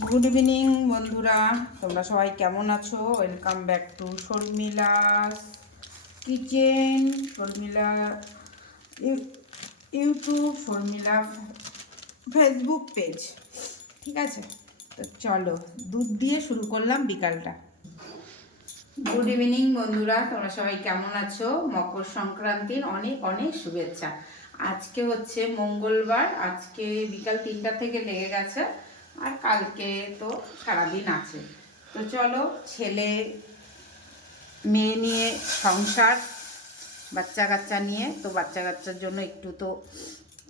Good evening বন্ধুরা, তোমরা সবাই কেমন আছো? Welcome back to Sharmila's kitchen, Sharmila YouTube, Sharmila Facebook page. ঠিক আছে, তো চলো দুধ দিয়ে শুরু করলাম বিকালটা। গুড ইভিনিং বন্ধুরা, তোমরা সবাই কেমন আছো? মকর সংক্রান্তির অনেক অনেক শুভেচ্ছা। আজকে হচ্ছে মঙ্গলবার, আজকে বিকাল 3টা থেকে লেগে গেছে, আর কালকে তো সারাদিন আছে। তো চলো, ছেলে মেয়ে নিয়ে সংসার, বাচ্চা কাচ্চা নিয়ে, তো বাচ্চা কাচ্চার জন্য একটু তো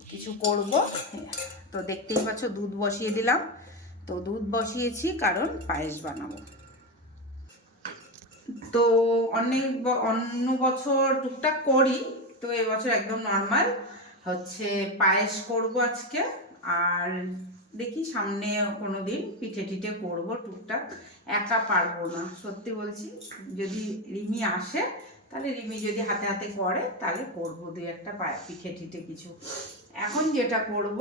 কিছু করব। তো দেখতেই পাচ্ছ দুধ বসিয়ে দিলাম। তো দুধ বসিয়েছি কারণ পায়েস বানাবো। তো অন্য বছর টুকটাক করি, তো এবছর একদম নর্মাল হচ্ছে পায়েস করব আজকে। আর দেখি সামনে কোনো দিন পিঠে টিঠে করবো টুকটাক। একা পারবো না, সত্যি বলছি। যদি রিমি আসে, তাহলে রিমি যদি হাতে হাতে করে তাহলে করবো দুই একটা পিঠে টিঠে কিছু। এখন যেটা করব,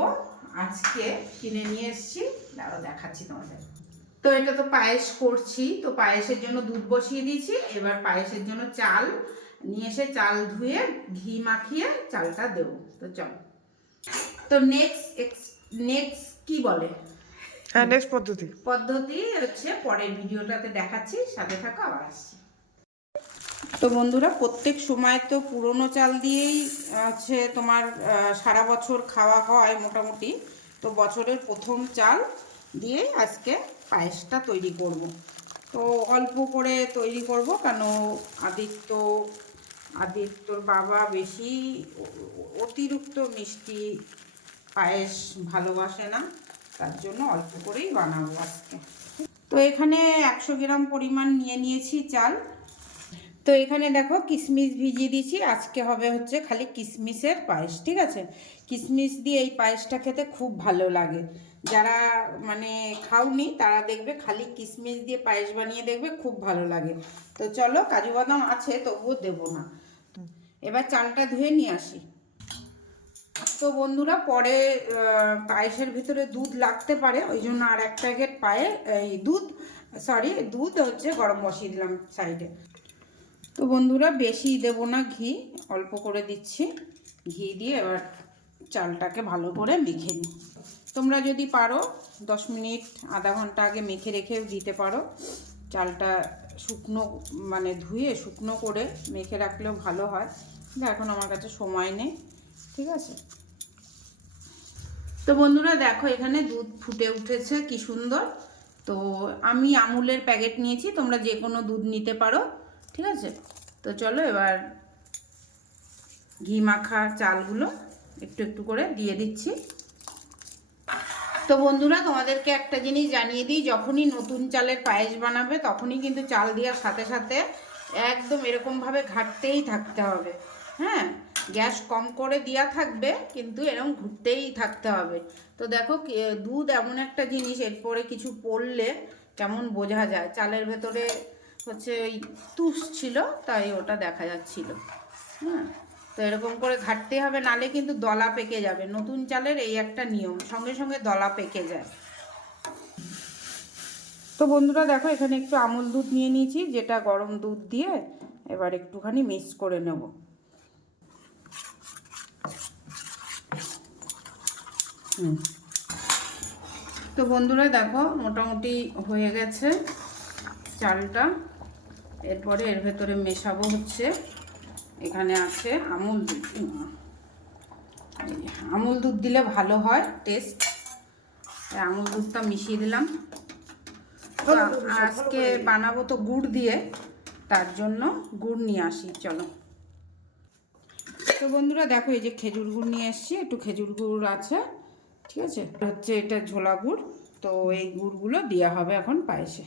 আজকে কিনে নিয়ে এসেছি, দাঁড়াও দেখাচ্ছি তোমাদের। তো এটা তো পায়েস করছি, তো পায়েসের জন্য দুধ বসিয়ে দিয়েছি। এবার পায়েসের জন্য চাল নিয়ে এসে চাল ধুয়ে ঘি মাখিয়ে চালটা দেবো। তো চল, তো নেক্সট কি বলে, হ্যাঁ, নেক্সট পদ্ধতি হচ্ছে পরের ভিডিওটাতে দেখাচ্ছি, সাথে থাকো, আবার আসছি। তো বন্ধুরা, প্রত্যেক সময় তো পুরনো চাল দিয়েই আছে তোমার সারা বছর খাওয়া হয় মোটামুটি। তো বছরের প্রথম চাল দিয়েই আজকে পায়েসটা তৈরি করব। তো অল্প করে তৈরি করব, কেন আদিত্যর বাবা বেশি অতিরিক্ত মিষ্টি পায়েস ভালোবাসে না, তার জন্য অল্প করেই বানাবো আজকে। তো এখানে 100 গ্রাম পরিমাণ নিয়ে নিয়েছি চাল। তো এখানে দেখো কিশমিশ ভিজিয়ে দিয়েছি, আজকে হবে হচ্ছে খালি কিশমিশের পায়েস। ঠিক আছে, কিশমিশ দিয়ে এই পায়েসটা খেতে খুব ভালো লাগে। যারা মানে খাওনি তারা দেখবে খালি কিশমিশ দিয়ে পায়েস বানিয়ে দেখবে, খুব ভালো লাগে। তো চলো, কাজু বাদাম আছে তবুও দেবো না। এবার চালটা ধুয়ে নিয়ে আসি। তো বন্ধুরা, পরে পায়েসের ভিতরে দুধ লাগতে পারে, ওই জন্য আর এক প্যাকেট দুধ হচ্ছে গরম বসিয়ে দিলাম সাইডে। তো বন্ধুরা, বেশি দেব না ঘি, অল্প করে দিচ্ছি। ঘি দিয়ে এবার চালটাকে ভালো করে মেখে নিই। তোমরা যদি পারো 10 মিনিট আধা ঘন্টা আগে মেখে রেখেও দিতে পারো। চালটা শুকনো মানে ধুয়ে শুকনো করে মেখে রাখলেও ভালো হয়, কিন্তু এখন আমার কাছে সময় নেই। ঠিক আছে, তো বন্ধুরা দেখো এখানে দুধ ফুটে উঠেছে কি সুন্দর। তো আমি আমুলের প্যাকেট নিয়েছি, তোমরা যে কোনো দুধ নিতে পারো। ঠিক আছে, তো চলো এবার ঘি মাখা চালগুলো একটু একটু করে দিয়ে দিচ্ছি। তো বন্ধুরা, তোমাদেরকে একটা জিনিস জানিয়ে দিই, যখনই নতুন চালের পায়েস বানাবে তখনই কিন্তু চাল দেওয়ার সাথে সাথে একদম এরকমভাবে ঘাঁটতেই থাকতে হবে। হ্যাঁ, গ্যাস কম করে দেওয়া থাকবে, কিন্তু এরকম ঘুরতেই থাকতে হবে। তো দেখো দুধ এমন একটা জিনিস, এরপরে কিছু পড়লে কেমন বোঝা যায়। চালের ভেতরে হচ্ছে ওই তুষ ছিল, তাই ওটা দেখা যাচ্ছিল। হ্যাঁ, তো এরকম করে ঘাঁটতে হবে, নালে কিন্তু দলা পেকে যাবে। নতুন চালের এই একটা নিয়ম, সঙ্গে সঙ্গে দলা পেকে যায়। তো বন্ধুরা দেখো, এখানে একটু আমুল দুধ নিয়ে নিয়েছি, যেটা গরম দুধ দিয়ে এবার একটুখানি মিক্স করে নেব। তো বন্ধুরা দেখো, মোটামুটি হয়ে গেছে চালটা। এরপরে এর ভেতরে মেশাবো হচ্ছে, এখানে আছে আমুল দুধ। আমুল দুধ দিলে ভালো হয় টেস্ট, আমুল দুধটা মিশিয়ে দিলাম। তো আজকে বানাবো তো গুড় দিয়ে, তার জন্য গুড় নিয়ে আসি। চলো, তো বন্ধুরা দেখো, এই যে খেজুর গুড় নিয়ে এসছি, একটু খেজুর গুড় আছে। ঠিক আছে, হচ্ছে এটা ঝোলা গুড়। তো এই গুড়গুলো দেওয়া হবে এখন পায়েসে।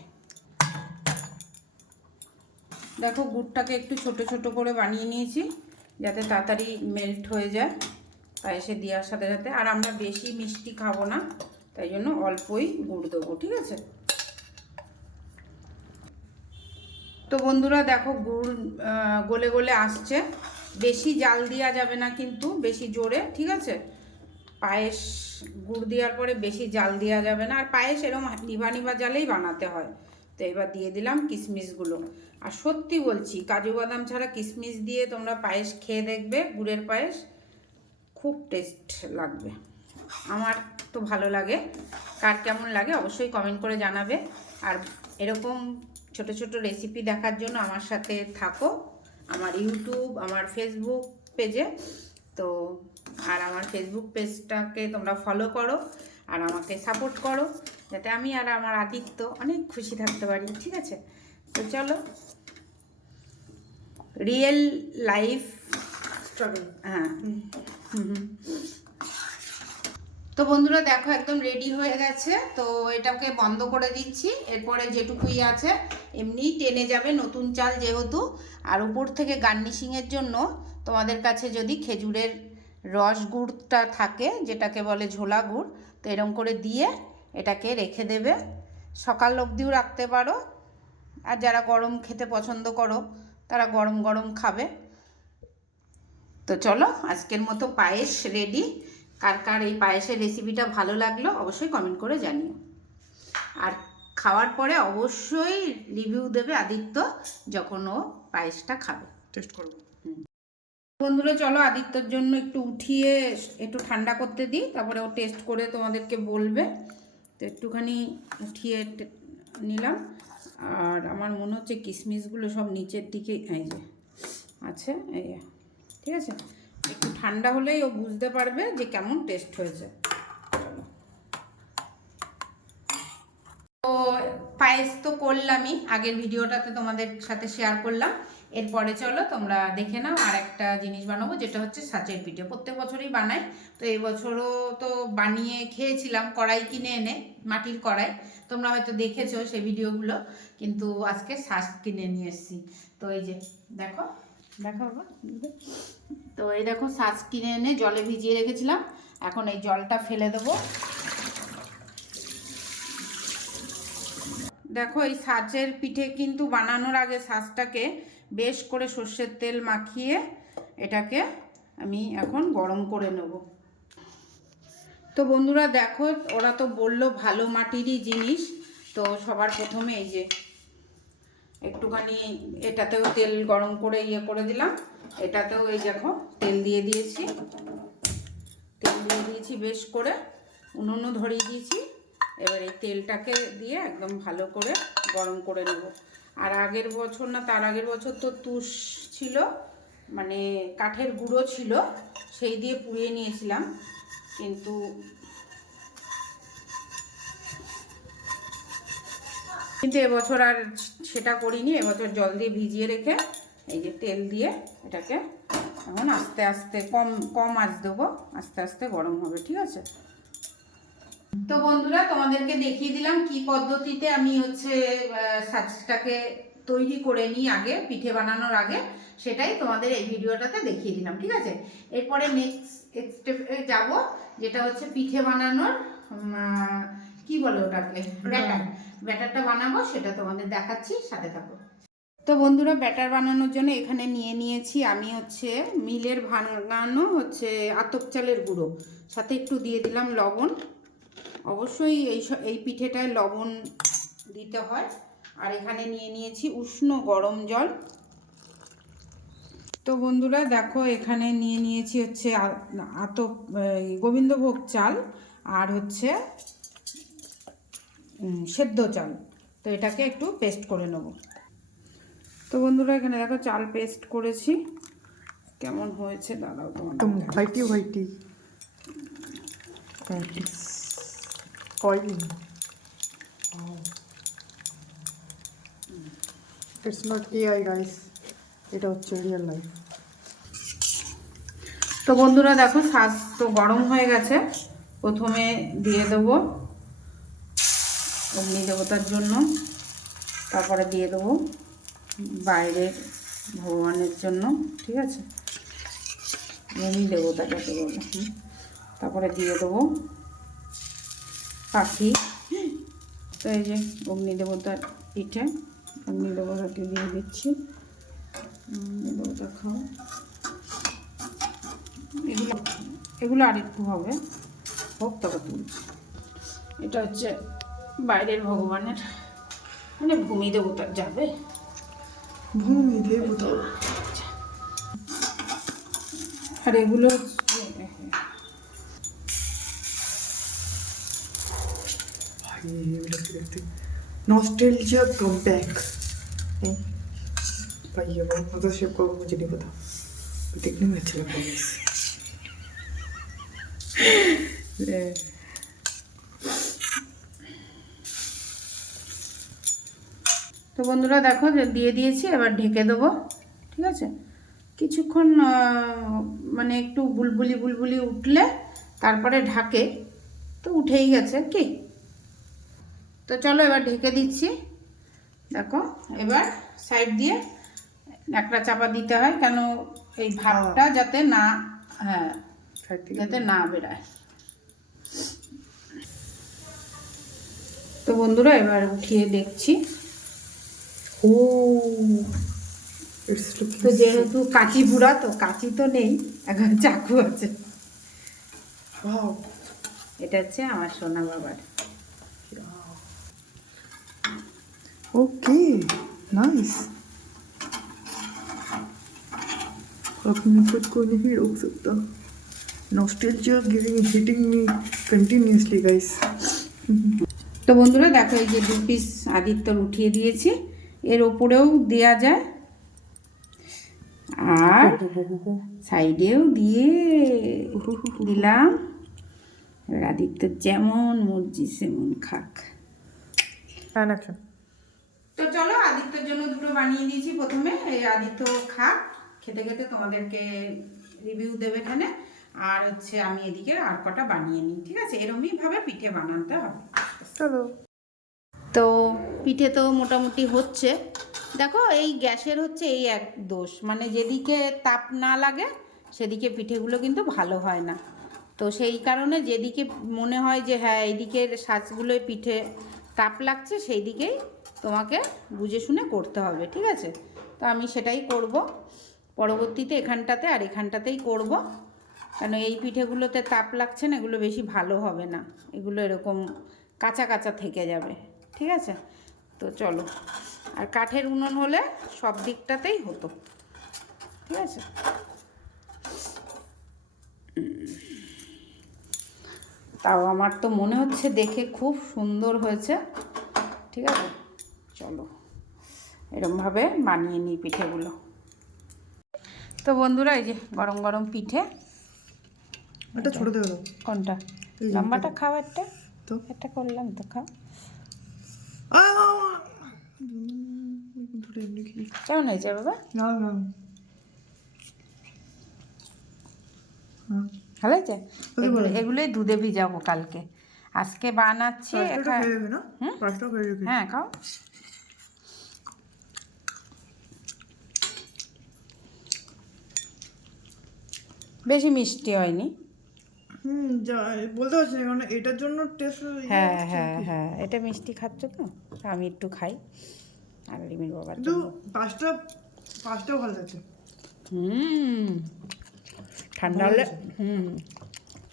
দেখো গুড়টাকে একটু ছোট ছোট করে বানিয়ে নিয়েছি, যাতে তাড়াতাড়ি মেল্ট হয়ে যায় পায়েসে দেওয়ার সাথে সাথে। আর আমরা বেশি মিষ্টি খাবো না, তাই জন্য অল্পই গুড় দেবো। ঠিক আছে, তো বন্ধুরা দেখো গুড় গলে গলে আসছে। বেশি জাল দেওয়া যাবে না কিন্তু, বেশি জোরে। ঠিক আছে, পায়েস গুড় দেওয়ার পরে বেশি জাল দেওয়া যাবে না, আর পায়েস এরকম নিভা নিভা জালেই বানাতে হয়। তো এবার দিয়ে দিলাম কিশমিশগুলো। আর সত্যি বলছি, কাজু বাদাম ছাড়া কিশমিশ দিয়ে তোমরা পায়েস খেয়ে দেখবে, গুড়ের পায়েস খুব টেস্ট লাগবে। আমার তো ভালো লাগে, কার কেমন লাগে অবশ্যই কমেন্ট করে জানাবে। আর এরকম ছোট ছোট রেসিপি দেখার জন্য আমার সাথে থাকো আমার ইউটিউব, আমার ফেসবুক পেজে। তো আর আমার ফেসবুক পেজটাকে তোমরা ফলো করো আর আমাকে সাপোর্ট করো, যাতে আমি আর আমার আদিত্য অনেক খুশি থাকতে পারি, ঠিক আছে? তো চলো, রিয়েল লাইফ স্ট্রাগল। হ্যাঁ, তো বন্ধুরা দেখো একদম রেডি হয়ে গেছে। তো এটাকে বন্ধ করে দিচ্ছি। এরপরে যেটুকুই আছে এমনিই টেনে যাবে, নতুন চাল যেহেতু। আর উপর থেকে গার্নিশিংয়ের জন্য তোমাদের কাছে যদি খেজুরের রস গুড়টা থাকে, যেটাকে বলে ঝোলা গুড়, তো এরকম করে দিয়ে এটাকে রেখে দেবে। সকাল অবধিও রাখতে পারো, আর যারা গরম খেতে পছন্দ করো তারা গরম গরম খাবে। তো চলো, আজকের মতো পায়েস রেডি। কার কার এই পায়েসের রেসিপিটা ভালো লাগলো অবশ্যই কমেন্ট করে জানিও। আর খাওয়ার পরে অবশ্যই রিভিউ দেবে আদিত্য যখন ও পায়েসটা খাবে। টেস্ট করবো। বন্ধুরা চলো, আদিত্যর জন্য একটু উঠিয়ে একটু ঠান্ডা করতে দিই, তারপরে ও টেস্ট করে তোমাদেরকে বলবে। তো একটুখানি উঠিয়ে নিলাম। আর আমার মনে হচ্ছে কিশমিশগুলো সব নিচের দিকে এই যে আছে, এই ঠিক আছে। একটু ঠান্ডা হলেই ও বুঝতে পারবে যে কেমন টেস্ট হয়েছে। তো পায়েস তো করলামই, আগের ভিডিওটাতে তোমাদের সাথে শেয়ার করলাম। এরপরে চলো তোমরা দেখে নাও আর একটা জিনিস বানাবো, যেটা হচ্ছে ছাঁচের পিঠে। প্রত্যেক বছরই বানাই, তো এই বছরও তো বানিয়ে খেয়েছিলাম কড়াই কিনে এনে, মাটির কড়াই। তোমরা হয়তো দেখেছো সেই ভিডিওগুলো, কিন্তু আজকে ছাঁচ কিনে নিয়ে এসেছি। তো এই যে দেখো, বাবা, তো এই দেখো ছাঁচ কিনে এনে জলে ভিজিয়ে রেখেছিলাম। এখন এই জলটা ফেলে দেবো। দেখো এই ছাঁচের পিঠে কিন্তু বানানোর আগে ছাঁচটাকে বেশ করে সর্ষের তেল মাখিয়ে এটাকে আমি এখন গরম করে নেব। তো বন্ধুরা দেখো, ওরা তো বললো ভালো মাটিরই জিনিস। তো সবার প্রথমে এই যে একটুখানি এটাতেও তেল গরম করে করে দিলাম। এটাতেও এই দেখো তেল দিয়ে দিয়েছি, বেশ করে, উনুন ধরিয়ে দিয়েছি। এবার এই তেলটাকে দিয়ে একদম ভালো করে গরম করে নেব। আর আগের বছর না তার আগের বছর তো তুষ ছিল, মানে কাঠের গুঁড়ো ছিল, সেই দিয়ে পুড়িয়ে নিয়েছিলাম। কিন্তু এবছর আর সেটা করিনি। এবছর জল দিয়ে ভিজিয়ে রেখে এই যে তেল দিয়ে এটাকে এখন আস্তে আস্তে কম আঁচ দেবো, আস্তে আস্তে গরম হবে, ঠিক আছে? তো বন্ধুরা তোমাদেরকে দেখিয়ে দিলাম কি পদ্ধতিতে আমি হচ্ছে ছাঁচটাকে তৈরি করে নিই আগে, পিঠে বানানোর আগে। সেটাই তোমাদের এই ভিডিওটাতে দেখিয়ে দিলাম, ঠিক আছে? এরপরে নেক্সট স্টেপে যাব, যেটা হচ্ছে পিঠে বানানোর কি বলে ওটাকে, ব্যাটারটা বানাবো, সেটা তোমাদের দেখাচ্ছি, সাথে থাকো। তো বন্ধুরা ব্যাটার বানানোর জন্য এখানে নিয়ে নিয়েছি আমি হচ্ছে মিলের ভাঙানো হচ্ছে আতপ চালের গুঁড়ো, সাথে একটু দিয়ে দিলাম লবণ। অবশ্যই এই পিঠেটায় লবণ দিতে হয়। আর এখানে নিয়ে নিয়েছি উষ্ণ গরম জল। তো বন্ধুরা দেখো এখানে নিয়ে নিয়েছি হচ্ছে গোবিন্দভোগ চাল আর হচ্ছে সেদ্ধ চাল। তো এটাকে একটু পেস্ট করে নেব। তো বন্ধুরা এখানে দেখো চাল পেস্ট করেছি, কেমন হয়েছে দাঁড়াও তোমার whitey oily. Wow. It's not AI guys, এটা হচ্ছে রিয়েল লাইফ। তো বন্ধুরা দেখো ছাঁচ তো গরম হয়ে গেছে। প্রথমে দিয়ে দেবো অগ্নি দেবতার জন্য, তারপরে দিয়ে দেবো বাইরের ভগবানের জন্য, ঠিক আছে? অগ্নি দেবতাটাকে বলে। তারপরে দিয়ে দেবো পাখি। তো এই যে অগ্নি দেবতার পিঠে, অগ্নি দেবতাকে দিয়ে দিচ্ছি। অগ্নি দেবতা খাও। এগুলো আর একটু হবে। হোক তারপর তুমি এটা হচ্ছে বাইরের ভগবানের, মানে ভূমি দেবতার যাবে। ভূমি দেবতা। আর এগুলো হচ্ছে भाई ये भी लगती रहती नॉस्टैल्जिया कम बैक। भाई ये बहुत मतलब शेप का मुझे नहीं पता, देखने में अच्छा लगता है। তো বন্ধুরা দেখো যে দিয়ে দিয়েছি, এবার ঢেকে দেবো। ঠিক আছে, কিছুক্ষণ মানে একটু বুলবুলি বুলবুলি উঠলে তারপরে ঢাকে, তো উঠেই গেছে কি। তো চলো এবার ঢেকে দিচ্ছি। দেখো এবার সাইড দিয়ে একটা চাপা দিতে হয়, কেন এই ভাবটা যাতে না, হ্যাঁ যাতে না বেরায়। তো বন্ধুরা এবার উঠিয়ে দেখছি। ও इट्स তো लुकिंग যেহেতু কাঁচি বুড়া, তো কাঁচি তো নেই, এখন চাকু আছে। वाओ। এটা হচ্ছে আমার সোনা বাবার। Okay nice. अब मैं खुद को नहीं रोक सकता। Nostalgia giving hitting me continuously guys. তো বন্ধুরা দেখো এই যে 2 পিস আদিত্যর উঠিয়ে দিয়েছি, এর ওপরেও দেয়া যায় আর সাইডেও দিয়ে দিলাম। এবার আদিত্যর যেমন মর্জি সেমন খাক। And action. তো চলো আদিত্যর জন্য দুটো বানিয়ে দিয়েছি প্রথমে। এই আদিত্য খাক, খেতে খেতে তোমাদেরকে রিভিউ দেবে এখানে। আর হচ্ছে আমি এদিকে আর কটা বানিয়ে নিই। ঠিক আছে, এরকমই ভাবে পিঠে বানাতে হবে। चलो। তো পিঠে তো মোটামুটি হচ্ছে। দেখো এই গ্যাসের হচ্ছে এই এক দোষ, মানে যেদিকে তাপ না লাগে সেদিকে পিঠেগুলো কিন্তু ভালো হয় না। তো সেই কারণে যেদিকে মনে হয় যে হ্যাঁ এইদিকের সাজগুলোয় পিঠে তাপ লাগছে, সেই দিকেই তোমাকে বুঝে শুনে করতে হবে। ঠিক আছে, তো আমি সেটাই করব পরবর্তীতে, এখানটাতে আর এখানটাতেই করব। কেন এই পিঠেগুলোতে তাপ লাগছে না, এগুলো বেশি ভালো হবে না, এগুলো এরকম কাঁচা কাঁচা থেকে যাবে। ঠিক আছে, তো চলো। আর কাঠের উনুন হলে সব দিকটাতেই হতো। ঠিক আছে, তাও আমার তো মনে হচ্ছে দেখে খুব সুন্দর হয়েছে। ঠিক আছে, চলো এরকমভাবে বানিয়ে নিই পিঠেগুলো। তো বন্ধুরা এই যে গরম গরম পিঠে। এটা ছোট দিয়ে দাও। কোনটা? এই যে লম্বাটা খাও একটা। তো এটা করলাম তো, খাও। ধরে এমনি খেলি। কেমন হয়েছে বাবা? না না। ভালো হয়েছে? এগুলোই দুধে ভিজাবো কালকে। আজকে বানাচ্ছি। হ্যাঁ খাও। বেশি মিষ্টি হয়নি। বলতে পারছি না, কারণ এটার জন্য টেস্ট। হ্যাঁ হ্যাঁ হ্যাঁ, এটা মিষ্টি খাচ্ছ তো, আমি একটু খাই। আর রিমির বাবার কিন্তু জন্য। পাঁচটাও ভালো লাগছে। ঠান্ডা হলে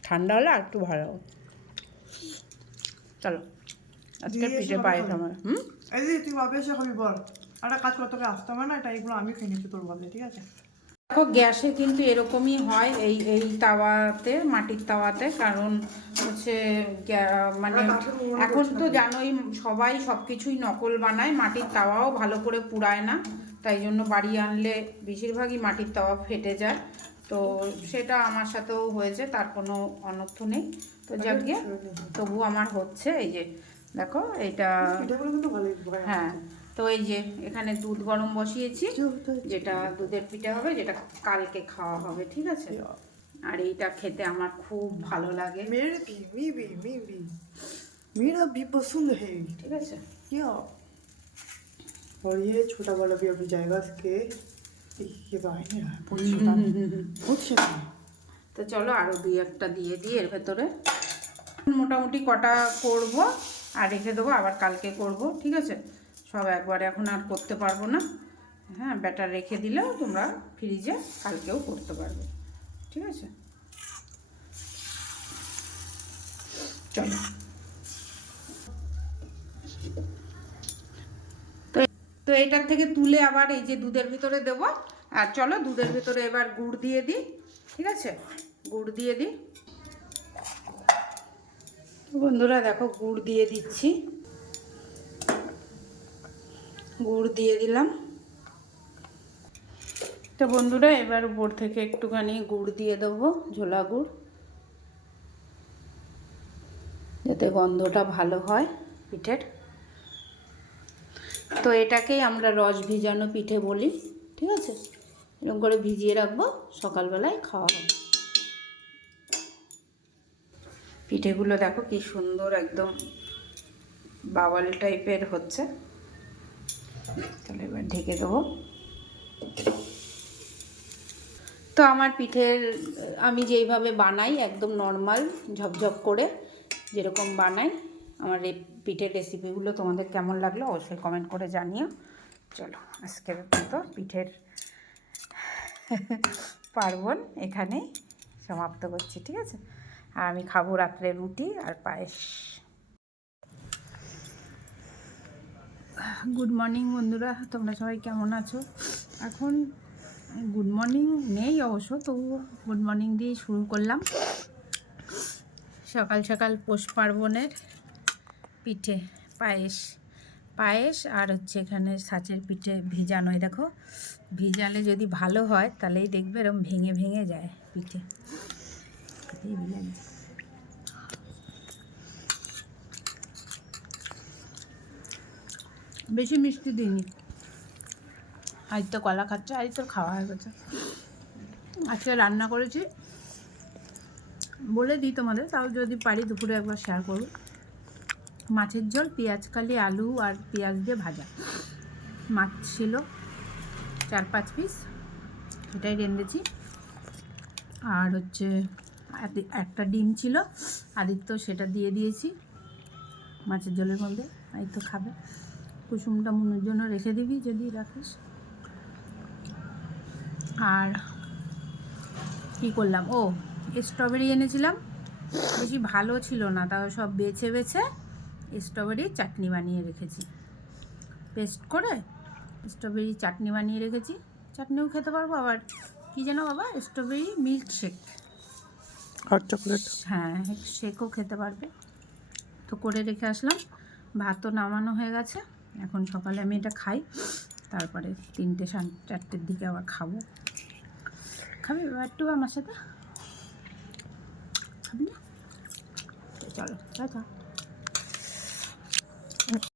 ঠান্ডা হলে আর একটু ভালো। চলো আজকে পিঠে পায়েস আমার। এই যে তুই বাবা এসে খাবি বল, একটা কাজ করতে হবে, আসতে হবে না, এটা এগুলো আমি খেয়ে নিচ্ছি তোর বদলে। ঠিক আছে, দেখো গ্যাসে কিন্তু এরকমই হয়, এই এই তাওয়াতে, মাটির তাওয়াতে। কারণ হচ্ছে মানে এখন তো জানোই সবাই সব কিছুই নকল বানায়, মাটির তাওয়াও ভালো করে পুড়ায় না। তাই জন্য বাড়ি আনলে বেশিরভাগই মাটির তাওয়া ফেটে যায়। তো সেটা আমার সাথেও হয়েছে, তার কোনো অনর্থ নেই। তো যাকে তবু আমার হচ্ছে। এই যে দেখো এটা, হ্যাঁ। তো এই যে এখানে দুধ গরম বসিয়েছি, যেটা দুধের পিঠে হবে, যেটা কালকে খাওয়া হবে। ঠিক আছে, আর এইটা খেতে আমার খুব ভালো লাগে। मेरा भी पसंद है। ঠিক আছে, क्या और ये छोटा वाला भी अभी जाएगा इसके। ये तो है नहीं बहुत छोटा है। তো চলো আরও দুই একটা দিয়ে দিই এর ভেতরে। মোটামুটি কটা করব আর রেখে দেবো, আবার কালকে করব। ঠিক আছে, সব একবারে এখন আর করতে পারবো না। হ্যাঁ, ব্যাটার রেখে দিলেও তোমরা ফ্রিজে কালকেও করতে পারবে। ঠিক আছে, চলো। তো এটার থেকে তুলে আবার এই যে দুধের ভিতরে দেবো। আর চলো দুধের ভিতরে এবার গুড় দিয়ে দিই, ঠিক আছে? গুড় দিয়ে দিই বন্ধুরা, দেখো গুড় দিয়ে দিচ্ছি, গুড় দিয়ে দিলাম। তো বন্ধুরা এবার উপর থেকে একটুখানি গুড় দিয়ে দেবো, ঝোলা গুড়, যাতে গন্ধটা ভালো হয় পিঠের। তো এটাকেই আমরা রস ভিজানো পিঠে বলি, ঠিক আছে? এরকম করে ভিজিয়ে রাখবো, সকালবেলায় খাওয়া হবে। পিঠেগুলো দেখো কি সুন্দর একদম বাওয়াল টাইপের হচ্ছে। তাহলে এবার ঢেকে দেবো। তো আমার পিঠের আমি যেইভাবে বানাই একদম নর্মাল ঝপঝপ করে যেরকম বানাই, আমার এই পিঠের রেসিপিগুলো তোমাদের কেমন লাগলো অবশ্যই কমেন্ট করে জানিও। চলো আজকের মতো পিঠের পার্বণ এখানেই সমাপ্ত করছি, ঠিক আছে? আর আমি খাবো রাত্রে রুটি আর পায়েস। গুড মর্নিং বন্ধুরা, তোমরা সবাই কেমন আছো? এখন গুড মর্নিং নেই অবশ্য, তবুও গুড মর্নিং দিয়েই শুরু করলাম। সকাল সকাল পৌষ পার্বণের পিঠে পায়েস আর হচ্ছে এখানে ছাঁচের পিঠে ভিজানো। দেখো ভিজালে যদি ভালো হয় তাহলেই দেখবে এরকম ভেঙে ভেঙে যায় পিঠে। বেশি মিষ্টি দিইনি, আজ তো কলা খাচ্ছে, আজ তো খাওয়া হয়ে গেছে। আজকে রান্না করেছি বলে দিই তোমাদের, তাও যদি পারি দুপুরে একবার শেয়ার করব। মাছের ঝোল, পেঁয়াজকালি, আলু আর পেঁয়াজ দিয়ে ভাজা। মাছ ছিল 4-5 পিস, এটাই রেঁধেছি। আর হচ্ছে একটা ডিম ছিল আদিত্য, সেটা দিয়ে দিয়েছি মাছের ঝোলের মধ্যে। এই তো খাবে। কুসুমটা মনুর জন্য রেখে দিবি যদি রাখিস। আর কি করলাম, ও স্ট্রবেরি এনেছিলাম, বেশি ভালো ছিল না, তাও সব বেছে বেছে স্ট্রবেরি চাটনি বানিয়ে রেখেছি। পেস্ট করে স্ট্রবেরি চাটনি বানিয়ে রেখেছি। চাটনিও খেতে পারবো, আবার কি যেন বাবা, strawberry milk shake, hot chocolate, হ্যাঁ শেকও খেতে পারবে। তো করে রেখে আসলাম। ভাতও নামানো হয়ে গেছে, এখন সকালে আমি এটা খাই, তারপরে 3-4টের দিকে আবার খাবো। খাবি একটু আমার সাথে? খাবি না? চলো টাটা।